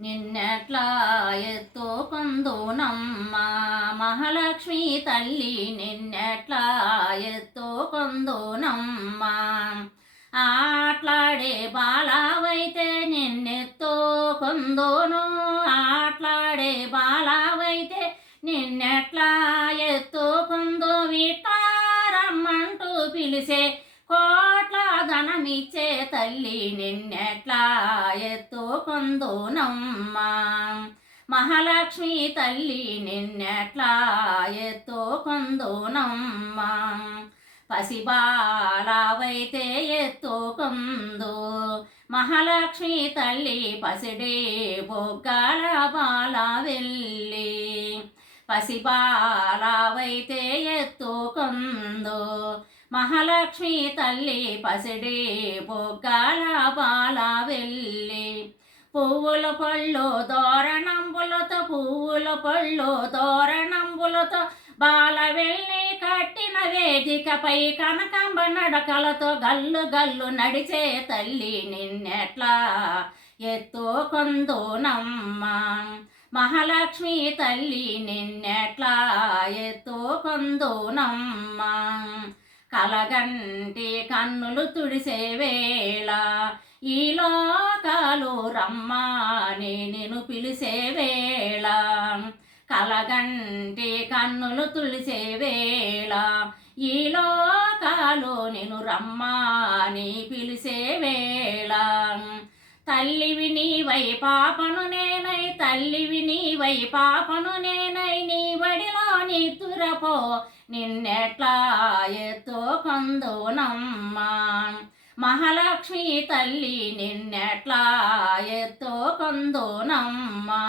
నిన్నెట్లా ఎత్తుకొందునమ్మా మహాలక్ష్మి తల్లి నిన్నెట్లా ఎత్తుకొందునమ్మా ఆట్లాడే బాలావైతే నిన్నెత్తుకొందును ఆట్లాడే బాలావైతే నిన్నెట్లా ధనమిచ్చే తల్లి నిన్నెట్లా ఎత్తుకొందునమ్మా. మహాలక్ష్మి తల్లి నిన్నెట్లా ఎత్తుకొందునమ్మా. పసిబాలవైతే ఎత్తుకుందు. మహాలక్ష్మి తల్లి పసిడే బొగ్గల బాల వెళ్ళి. పసిబాలవైతే ఎత్తుకుందు. మహాలక్ష్మి తల్లి పసిడి బొగ్గల బాల వెళ్ళి పువ్వుల పళ్ళు దోరణంబులతో పువ్వుల పళ్ళు దోరణంబులతో బాల వెళ్ళి కట్టిన వేదికపై కనకంబ నడకలతో గల్లు గల్లు నడిచే తల్లి నిన్నెట్లా ఎత్తుకొందునమ్మా. మహాలక్ష్మి తల్లి నిన్నెట్లా ఎత్తుకొందునమ్మా. కలగంటి కన్నులు తుడిసే వేళ. ఈ లోకాలు రమ్మాని నేను పిలిసే వేళ. కలగంటి కన్నులు తులిసే వేళ. ఈ లోకాలు నేను రమ్మాని పిలిసే వేళ. తల్లివి నీవై పాపను నేనై తల్లివి నీవై పాపను నేనై నీ బడిలో నితురపో నిన్నెట్లా నిన్నెట్లా ఎత్తుకొందునమ్మా మహాలక్ష్మి తల్లి నిన్నెట్లా ఎత్తుకొందునమ్మా